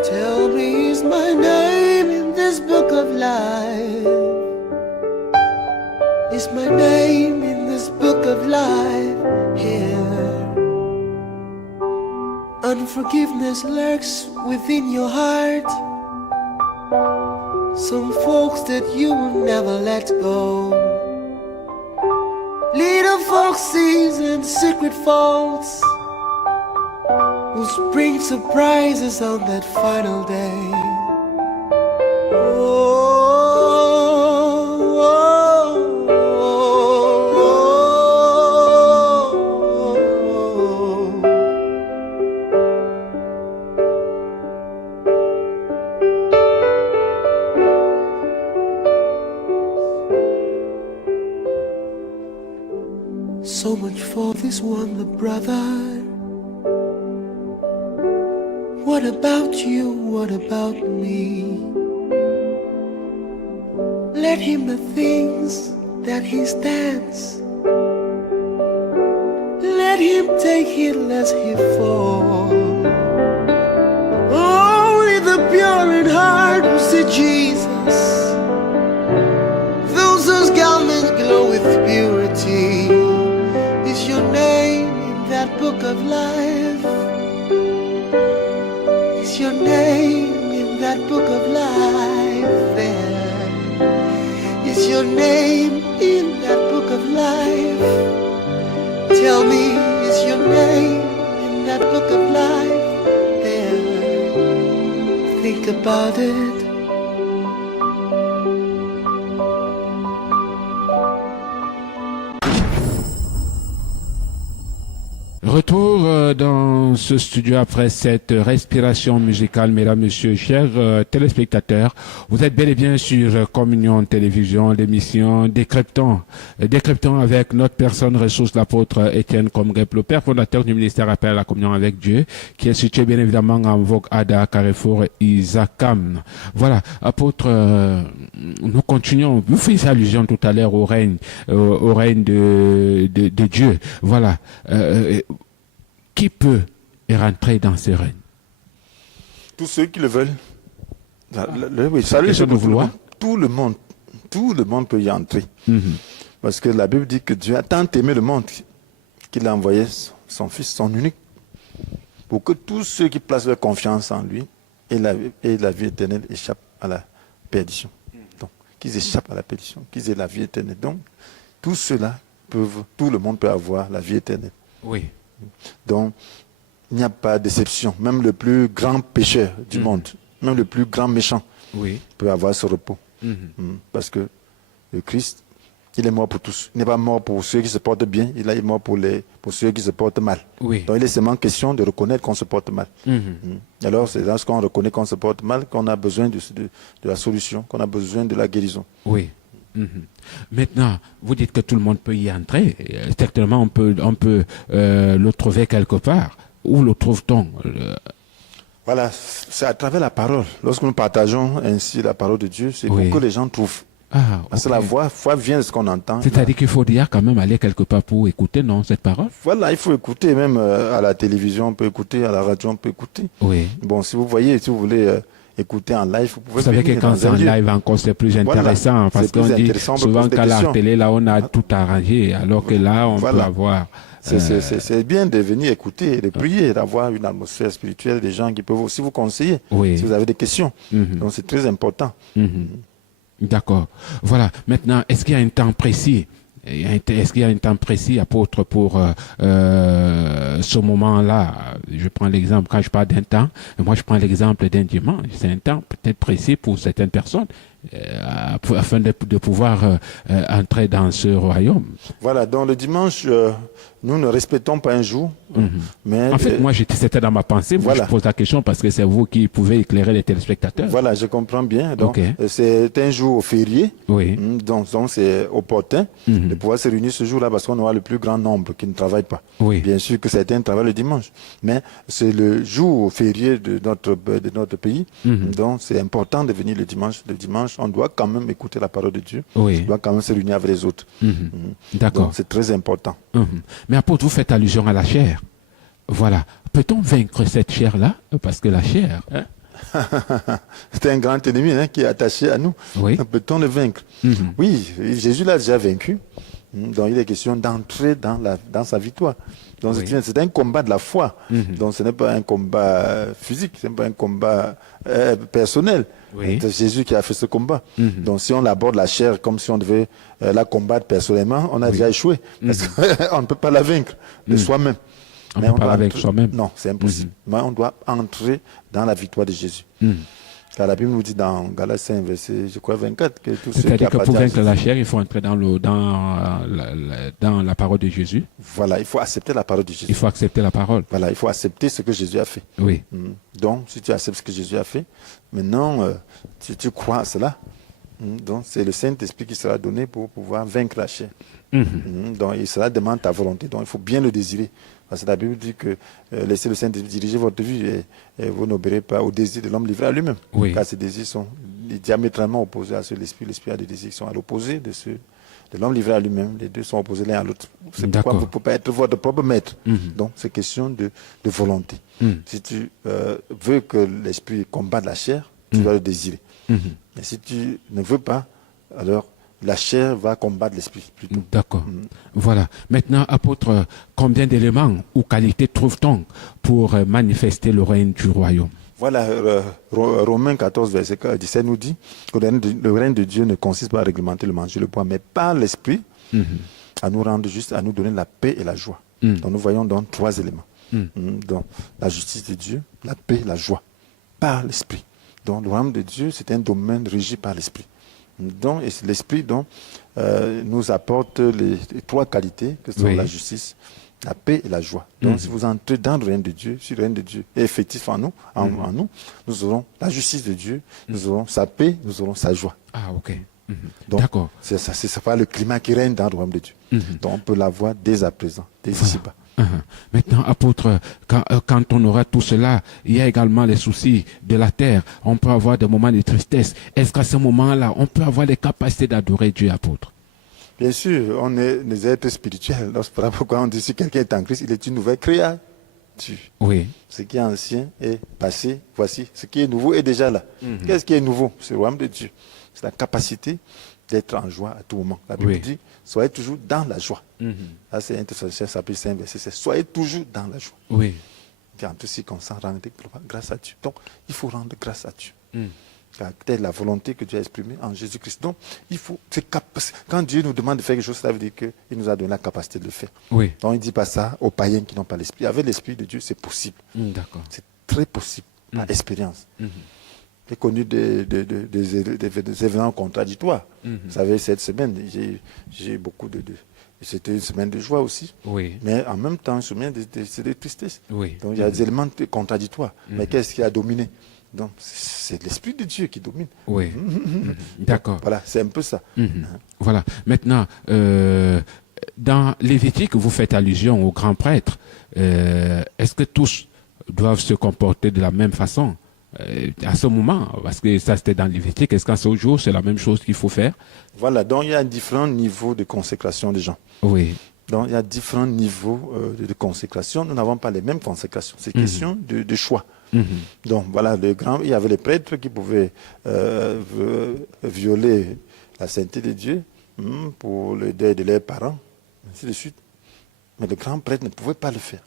Tell me, is my name in this book of life? Is my name in this book of life here? Unforgiveness lurks within your heart. Some folks that you will never let go. Little foxes and secret faults will bring surprises on that final day. So much for this wonder brother. What about you? What about me? Let him the things that he stands. Let him take it lest he fall. Only the pure in heart will see Jesus. Those whose garments glow with purity. Is your name in that book of life? Is your name in that book of life there? Is your name in that book of life? Tell me, is your name in that book of life there? Think about it. Retour dans ce studio après cette respiration musicale, mesdames, messieurs, chers téléspectateurs. Vous êtes bel et bien sur Communion Télévision, l'émission Décryptons avec notre personne ressource, l'apôtre Étienne Komgrep, le père fondateur du ministère Appel à la Communion avec Dieu, qui est situé bien évidemment en Vogue Ada, Carrefour, Isakam. Voilà, apôtre, nous continuons. Vous faites allusion tout à l'heure au règne de Dieu. Voilà. Qui peut rentrer dans ce règne? Tous ceux qui le veulent. Oui, ça question de vouloir. Tout le monde peut y entrer. Parce que la Bible dit que Dieu a tant aimé le monde qu'il a envoyé son Fils, son unique, pour que tous ceux qui placent leur confiance en lui et la vie éternelle échappent à la perdition. Donc, qu'ils échappent à la perdition, qu'ils aient la vie éternelle. Donc, tout le monde peut avoir la vie éternelle. Oui. Donc, il n'y a pas d'exception. Même le plus grand pécheur du monde, même le plus grand méchant, peut avoir ce repos. Parce que le Christ, il est mort pour tous. Il n'est pas mort pour ceux qui se portent bien, il est mort pour ceux qui se portent mal. Oui. Donc, il est seulement question de reconnaître qu'on se porte mal. Alors, c'est lorsqu'on reconnaît qu'on se porte mal qu'on a besoin de la solution, qu'on a besoin de la guérison. Oui. Maintenant, vous dites que tout le monde peut y entrer. Certainement, on peut le trouver quelque part. Où le trouve-t-on? Voilà, c'est à travers la parole. Lorsque nous partageons ainsi la parole de Dieu, c'est pour que les gens trouvent. Parce que la foi vient de ce qu'on entend. C'est-à-dire qu'il faut dire quand même aller quelque part pour écouter, non, cette parole? Voilà, il faut écouter, même à la télévision, on peut écouter, à la radio, on peut écouter. Oui. Bon, si vous voulez écouter en live, vous pouvez. Vous savez que quand c'est en live encore, c'est plus intéressant, parce qu'on dit souvent qu'à la télé, là, on a tout arrangé, alors que là, on peut avoir... C'est bien de venir écouter, de prier, d'avoir une atmosphère spirituelle, des gens qui peuvent aussi vous conseiller, si vous avez des questions. Donc, c'est très important. D'accord. Voilà. Maintenant, est-ce qu'il y a un temps précis? Est-ce qu'il y a un temps précis, apôtre, pour ce moment-là? Je prends l'exemple, quand je parle d'un temps, moi je prends l'exemple d'un dimanche. C'est un temps peut-être précis pour certaines personnes, afin de pouvoir entrer dans ce royaume. Voilà, donc le dimanche, nous ne respectons pas un jour. Mais en fait, moi, c'était dans ma pensée. Voilà. Je pose la question parce que c'est vous qui pouvez éclairer les téléspectateurs. Voilà, je comprends bien. Donc, c'est un jour férié. Oui. Donc c'est opportun de pouvoir se réunir ce jour-là parce qu'on aura le plus grand nombre qui ne travaillent pas. Oui. Bien sûr que certains travaillent le dimanche. Mais c'est le jour férié de notre pays. Donc, c'est important de venir le dimanche. Le dimanche, on doit quand même écouter la parole de Dieu. Oui. On doit quand même se réunir avec les autres. D'accord. Donc, c'est très important. Mais apôtre, vous faites allusion à la chair. Voilà. Peut-on vaincre cette chair-là? Parce que la chair... c'est un grand ennemi qui est attaché à nous. Oui. Peut-on le vaincre? Oui, Jésus l'a déjà vaincu. Donc, il est question d'entrer dans sa victoire. Donc, c'est un combat de la foi. Donc, ce n'est pas un combat physique, ce n'est pas un combat personnel. Oui. C'est Jésus qui a fait ce combat. Donc, si on aborde la chair comme si on devait la combattre personnellement, on a déjà échoué. Parce qu'on ne peut pas la vaincre de soi-même. On ne peut pas la vaincre soi-même. Non, c'est impossible. Mais on doit entrer dans la victoire de Jésus. Car la Bible nous dit dans Galates 5, verset, je crois, 24, que tout ce qui c'est-à-dire que pour vaincre la chair, il faut entrer dans la parole de Jésus. Voilà, il faut accepter la parole de Jésus. Il faut accepter la parole. Voilà, il faut accepter ce que Jésus a fait. Oui. Donc, si tu acceptes ce que Jésus a fait, maintenant, si tu crois à cela, Donc, c'est le Saint-Esprit qui sera donné pour pouvoir vaincre la chair. Mhm. Donc, il sera demande ta volonté. Donc, il faut bien le désirer. Parce que la Bible dit que laissez le Saint-Esprit diriger votre vie et vous n'obéirez pas au désir de l'homme livré à lui-même. Oui. Car ces désirs sont diamétralement opposés à ceux de l'Esprit. L'Esprit a des désirs qui sont à l'opposé de ceux de l'homme livré à lui-même. Les deux sont opposés l'un à l'autre. C'est pourquoi D'accord. vous ne pouvez pas être votre propre maître. Mhm. Donc, c'est question de volonté. Mhm. Si tu veux que l'Esprit combatte la chair, tu dois le désirer. Mhm. Mais si tu ne veux pas, alors la chair va combattre l'Esprit plutôt. D'accord. Voilà. Maintenant, apôtre, combien d'éléments ou qualités trouve-t-on pour manifester le règne du royaume? Voilà, Romains 14, verset 17 nous dit que le règne de Dieu ne consiste pas à réglementer le manger, le boire, mais par l'Esprit, Mhm. à nous rendre juste, à nous donner la paix et la joie. Mhm. Donc nous voyons donc 3 éléments. Donc la justice de Dieu, la paix, la joie, par l'Esprit. Donc le royaume de Dieu, c'est un domaine régi par l'Esprit. Donc, et c'est l'Esprit donc, nous apporte les 3 qualités, que sont Oui. la justice, la paix et la joie. Donc, si vous entrez dans le règne de Dieu, si le règne de Dieu est effectif en nous, en nous, nous aurons la justice de Dieu, nous aurons sa paix, nous aurons sa joie. Ah, ok. Mhm. Donc, D'accord. c'est pas le climat qui règne dans le royaume de Dieu. Donc, on peut l'avoir dès à présent, dès ici-bas. Uh-huh. Maintenant, apôtre, quand on aura tout cela, il y a également les soucis de la terre. On peut avoir des moments de tristesse. Est-ce qu'à ce moment-là, on peut avoir les capacités d'adorer Dieu, apôtre? Bien sûr, on est des êtres spirituels. Donc, c'est pourquoi on dit si quelqu'un est en Christ, il est une nouvelle créature. Oui. Ce qui est ancien est passé, voici. Ce qui est nouveau est déjà là. Qu'est-ce qui est nouveau? C'est le royaume de Dieu. C'est la capacité d'être en joie à tout moment. La Bible Oui. dit, soyez toujours dans la joie. Là, c'est 1 Thessaloniciens chapitre 5, verset 16. Soyez toujours dans la joie. Oui. Et en toutes circonstances, rendez grâce à Dieu. Donc, il faut rendre grâce à Dieu. Car telle la volonté que Dieu a exprimée en Jésus-Christ. Donc, il faut, quand Dieu nous demande de faire quelque chose, ça veut dire qu'il nous a donné la capacité de le faire. Oui. Donc, il ne dit pas ça aux païens qui n'ont pas l'esprit. Avec l'esprit de Dieu, c'est possible. D'accord. C'est très possible, par expérience. J'ai connu des événements contradictoires. Vous savez, cette semaine, j'ai eu beaucoup de... C'était une semaine de joie aussi. Oui. Mais en même temps, une semaine de tristesse. Oui. Donc, il y a des éléments contradictoires. Mais qu'est-ce qui a dominé? Donc, c'est l'Esprit de Dieu qui domine. Oui. D'accord. Voilà, c'est un peu ça. Voilà. Maintenant, dans Lévitique, vous faites allusion au grand prêtre. Est-ce que tous doivent se comporter de la même façon à ce moment? Parce que ça, c'était dans Lévitique. Est-ce qu'à ce jour, c'est la même chose qu'il faut faire? Voilà, donc il y a différents niveaux de consécration des gens. Oui. Donc, il y a différents niveaux de consécration. Nous n'avons pas les mêmes consécrations. C'est question de choix. Donc, voilà, il y avait les prêtres qui pouvaient violer la sainteté de Dieu pour le deuil de leurs parents, ainsi de suite. Mais le grand prêtre ne pouvait pas le faire.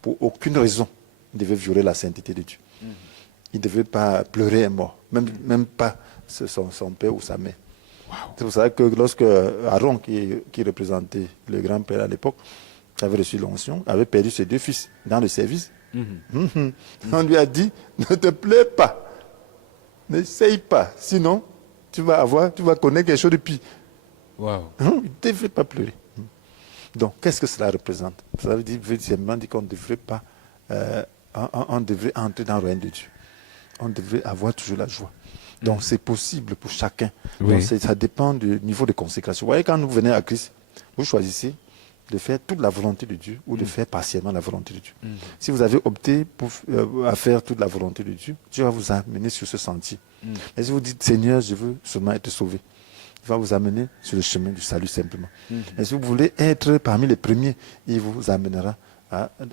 Pour aucune raison, il devait violer la sainteté de Dieu. Il ne devait pas pleurer un mort, même pas son père ou sa mère. Wow. C'est pour ça que lorsque Aaron, qui représentait le grand-père à l'époque, avait reçu l'onction, avait perdu ses 2 fils dans le service, on lui a dit, ne te plains pas, n'essaye pas, sinon tu vas connaître quelque chose de pire. Wow. Il ne devrait pas pleurer. Donc, qu'est-ce que cela représente? Ça veut dire qu'on ne devrait pas, on devrait entrer dans le règne de Dieu. On devrait avoir toujours la joie. Donc, c'est possible pour chacun. Oui. Donc, ça dépend du niveau de consécration. Vous voyez, quand vous venez à Christ, vous choisissez de faire toute la volonté de Dieu ou de faire partiellement la volonté de Dieu. Si vous avez opté à faire toute la volonté de Dieu, Dieu va vous amener sur ce sentier. Mais si vous dites, Seigneur, je veux seulement être sauvé, il va vous amener sur le chemin du salut simplement. Et si vous voulez être parmi les premiers, il vous amènera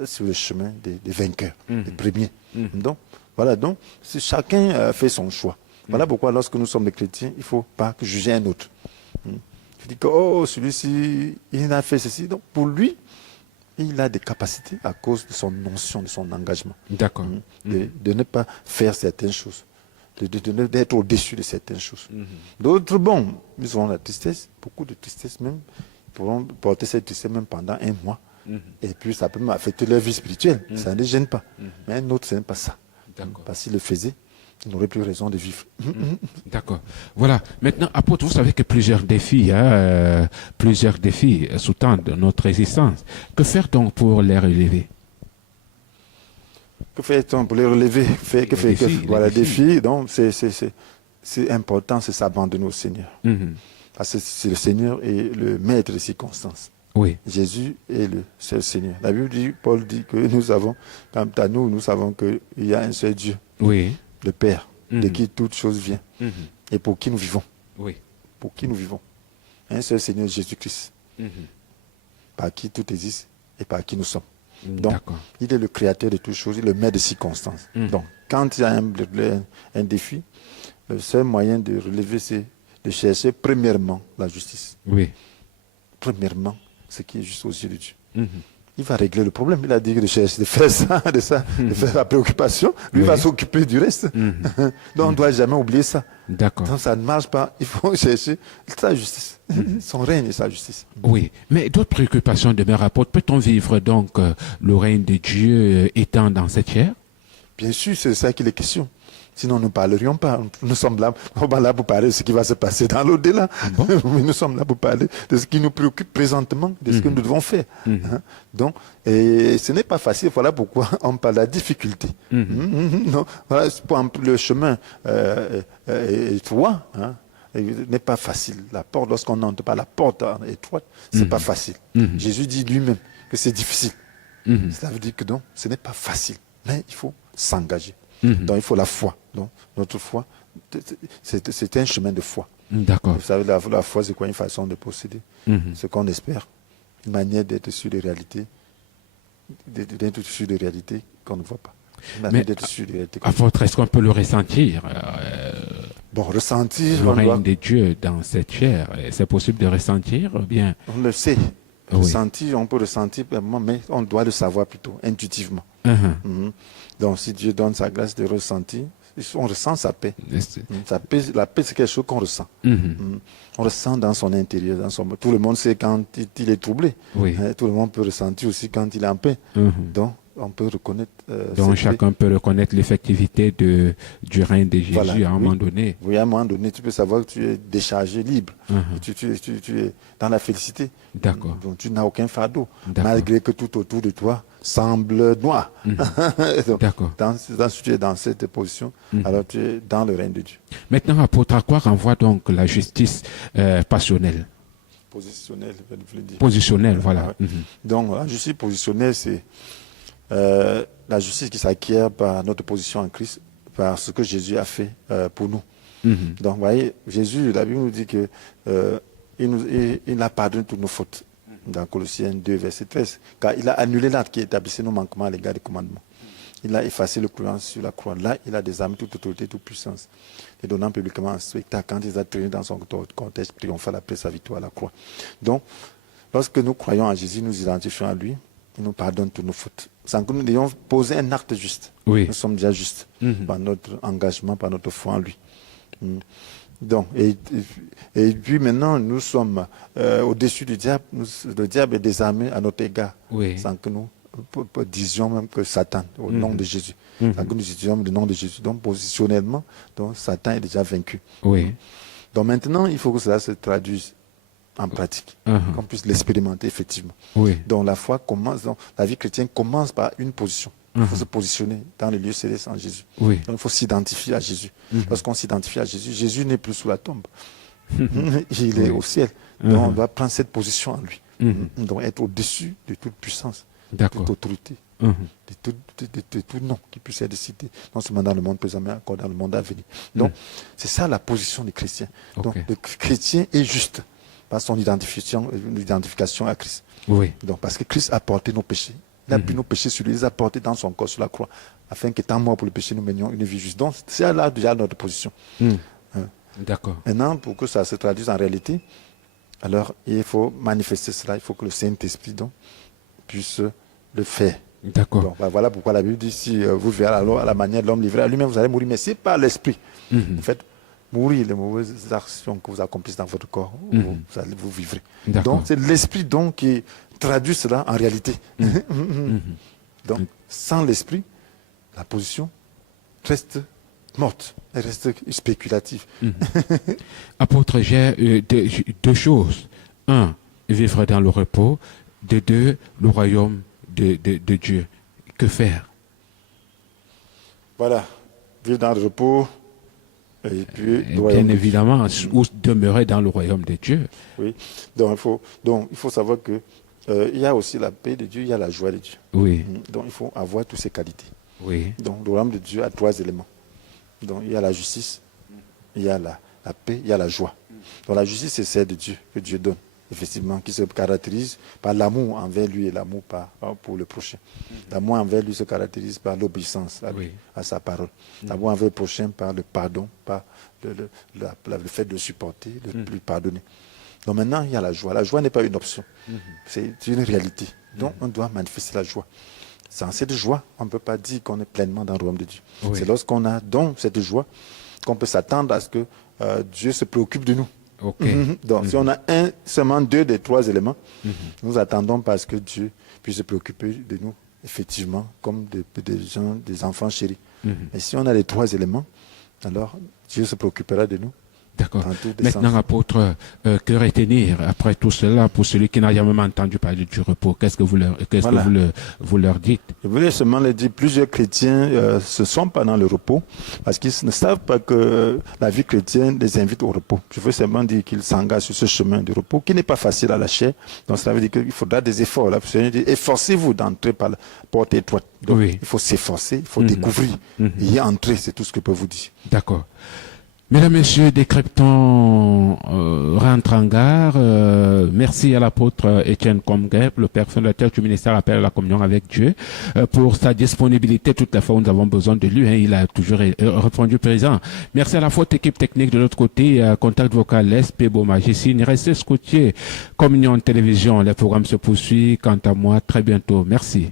sur le chemin des vainqueurs, des premiers. Donc, voilà, donc, si chacun fait son choix. Voilà pourquoi lorsque nous sommes des chrétiens, il ne faut pas juger un autre. Je dis que, celui-ci, il a fait ceci. Donc, pour lui, il a des capacités à cause de son notion, de son engagement. D'accord. De ne pas faire certaines choses. D'être au-dessus de certaines choses. D'autres, bon, ils auront la tristesse, beaucoup de tristesse même. Ils pourront porter cette tristesse même pendant 1 mois. Et puis, ça peut même affecter leur vie spirituelle. Ça ne les gêne pas. Mais un autre, ce n'est pas ça. Parce qu'il le faisait, il n'aurait plus raison de vivre. D'accord. Voilà. Maintenant, apôtre, vous savez que plusieurs défis sous-tendent notre existence. Que faire donc pour les relever? Que fait-on pour les relever? Voilà, défis. Donc, c'est important, c'est s'abandonner au Seigneur. Parce que c'est le Seigneur et le maître des circonstances. Oui. Jésus est le seul Seigneur. La Bible dit, Paul dit que nous avons, quant à nous, nous savons qu'il y a un seul Dieu, Oui. le Père, de qui toute chose vient, et pour qui nous vivons. Oui. Pour qui nous vivons. Un seul Seigneur, Jésus-Christ, par qui tout existe et par qui nous sommes. Donc, D'accord. il est le créateur de toutes choses, il est le maître des circonstances. Donc, quand il y a un défi, le seul moyen de relever, c'est de chercher premièrement la justice. Oui. Premièrement, ce qui est juste aux yeux de Dieu. Il va régler le problème. Il a dit de chercher, de faire ça, de faire la préoccupation. Lui va s'occuper du reste. Donc, on ne doit jamais oublier ça. D'accord. Donc, ça ne marche pas. Il faut chercher sa justice, son règne et sa justice. Oui, mais d'autres préoccupations demeurent. Apôtre, peut-on vivre donc le règne de Dieu étant dans cette chair? Bien sûr, c'est ça qu'il est question. Sinon, nous ne parlerions pas. Nous sommes là, pour parler de ce qui va se passer dans l'au-delà. Mais nous sommes là pour parler de ce qui nous préoccupe présentement, de ce que nous devons faire. Donc, et ce n'est pas facile. Voilà pourquoi on parle de la difficulté. Non, voilà, le chemin étroit n'est pas facile. La porte, lorsqu'on n'entre pas la porte étroite, c'est pas facile. Jésus dit lui-même que c'est difficile. Ça veut dire que donc, ce n'est pas facile. Mais il faut s'engager. Donc il faut la foi. Donc notre foi, c'est un chemin de foi. D'accord. Vous savez, la foi, c'est quoi? Une façon de procéder. Ce qu'on espère, une manière d'être sûr des réalités, d'être sûr des réalités qu'on ne voit pas. Une manière d'être sûr des réalités. Apôtre, est-ce qu'on peut le ressentir? Bon, ressentir. Le règne de Dieu dans cette chair, c'est possible de ressentir bien? On le sait. Oui. Ressentir, on peut ressentir, mais on doit le savoir plutôt, intuitivement. Donc, si Dieu donne sa grâce de ressentir, on ressent sa paix. La paix, c'est quelque chose qu'on ressent. On ressent dans son intérieur. Tout le monde sait quand il est troublé. Oui. Tout le monde peut ressentir aussi quand il est en paix. Donc, on peut reconnaître. Donc, chacun peut reconnaître l'effectivité du règne de Jésus Voilà, à un moment donné. Oui, à un moment donné, tu peux savoir que tu es déchargé, libre. Tu es dans la félicité. D'accord. Donc, tu n'as aucun fardeau. Malgré que tout autour de toi semble noir. Donc, D'accord. si tu es dans cette position, alors tu es dans le règne de Dieu. Maintenant, apôtre, à quoi renvoie donc la justice passionnelle? Positionnel, je veux dire. Positionnelle, voilà. Donc, la justice positionnelle, c'est la justice qui s'acquiert par notre position en Christ, par ce que Jésus a fait pour nous. Donc, vous voyez, Jésus, la Bible nous dit que il a pardonné toutes nos fautes. Dans Colossiens 2, verset 13. Car il a annulé l'acte qui établissait nos manquements à l'égard des commandements. Il a effacé le croyant sur la croix. Là, il a désarmé toute autorité, toute puissance. Et donnant publiquement un spectacle quand il a traîné dans son cortège triomphal après sa victoire à la croix. Donc, lorsque nous croyons en Jésus, nous identifions à lui, il nous pardonne toutes nos fautes. Sans que nous ayons posé un acte juste. Oui. Nous sommes déjà justes par notre engagement, par notre foi en lui. Donc, et puis maintenant, nous sommes au-dessus du diable. Le diable est désarmé à notre égard. Oui. Sans que nous disions même que Satan, au nom de Jésus. Sans que nous disions le nom de Jésus. Donc, positionnellement, donc, Satan est déjà vaincu. Oui. Donc maintenant, il faut que cela se traduise en pratique, qu'on puisse l'expérimenter effectivement. Oui. Donc la foi commence, donc, la vie chrétienne commence par une position. Il faut se positionner dans le lieu céleste en Jésus. Oui. Donc, il faut s'identifier à Jésus. Lorsqu'on s'identifie à Jésus, Jésus n'est plus sous la tombe. Il est au ciel. Donc on doit prendre cette position en lui. Donc être au-dessus de toute puissance, de toute autorité, de tout nom qui puisse être cité, non seulement dans le monde présent, mais encore dans le monde à venir. Donc c'est ça la position des chrétiens. Donc le chrétien est juste par son identification à Christ. Oui. Donc parce que Christ a porté nos péchés. Il a pris nos péchés sur lui, il les a portés dans son corps sur la croix, afin qu'étant mort pour le péché, nous menions une vie juste. Donc, c'est là déjà notre position. D'accord. Maintenant, pour que ça se traduise en réalité, alors il faut manifester cela, il faut que le Saint-Esprit donc puisse le faire. D'accord. Bon, ben voilà pourquoi la Bible dit, si vous verrez alors à la manière de l'homme livré à lui-même, vous allez mourir, mais c'est par l'Esprit. En fait, mourir les mauvaises actions que vous accomplissez dans votre corps, vous vivrez. Donc, c'est l'Esprit donc qui traduit cela en réalité. Donc, sans l'esprit, la position reste morte, elle reste spéculative. Apôtre, j'ai deux choses. Un, vivre dans le repos. De deux, le royaume de Dieu. Que faire? Voilà, vivre dans le repos, Et puis, bien évidemment, ou demeurer dans le royaume de Dieu. Oui. Donc il faut savoir que il y a aussi la paix de Dieu, il y a la joie de Dieu. Oui. Donc il faut avoir toutes ces qualités. Oui. Donc le royaume de Dieu a 3 éléments. Donc il y a la justice, il y a la paix, il y a la joie. Donc la justice, c'est celle de Dieu, que Dieu donne, effectivement, qui se caractérise par l'amour envers lui et l'amour pour le prochain. L'amour envers lui se caractérise par l'obéissance à sa parole. L'amour envers le prochain par le pardon, par le fait de supporter, de lui pardonner. Donc maintenant, il y a la joie. La joie n'est pas une option, c'est une réalité. Donc on doit manifester la joie. Sans cette joie, on ne peut pas dire qu'on est pleinement dans le royaume de Dieu. Oui. C'est lorsqu'on a donc cette joie qu'on peut s'attendre à ce que Dieu se préoccupe de nous. Okay. Donc si on a seulement 2 des 3 éléments, nous attendons parce que Dieu puisse se préoccuper de nous, effectivement, comme des enfants chéris. Et si on a les 3 éléments, alors Dieu se préoccupera de nous. D'accord. Maintenant, apôtre, que retenir après tout cela pour celui qui n'a jamais entendu parler du repos? Qu'est-ce que vous leur dites? Je voulais seulement leur dire, plusieurs chrétiens se sont pas dans le repos parce qu'ils ne savent pas que la vie chrétienne les invite au repos. Je veux seulement dire qu'ils s'engagent sur ce chemin du repos qui n'est pas facile à la chair. Donc cela veut dire qu'il faudra des efforts. Là. Efforcez-vous d'entrer par la porte étroite. Donc il faut s'efforcer, il faut découvrir. Et y entrer, c'est tout ce que je peux vous dire. D'accord. Mesdames, Messieurs, décryptons rentre en gare. Merci à l'apôtre Etienne Komgep, le père fondateur du ministère Appel à la communion avec Dieu, pour sa disponibilité toute la fois où nous avons besoin de lui. Il a toujours répondu présent. Merci à la faute équipe technique de l'autre côté, contact vocal SP Beaumagicine. Restez scotché, Communion Télévision. Les programmes se poursuivent. Quant à moi, très bientôt. Merci.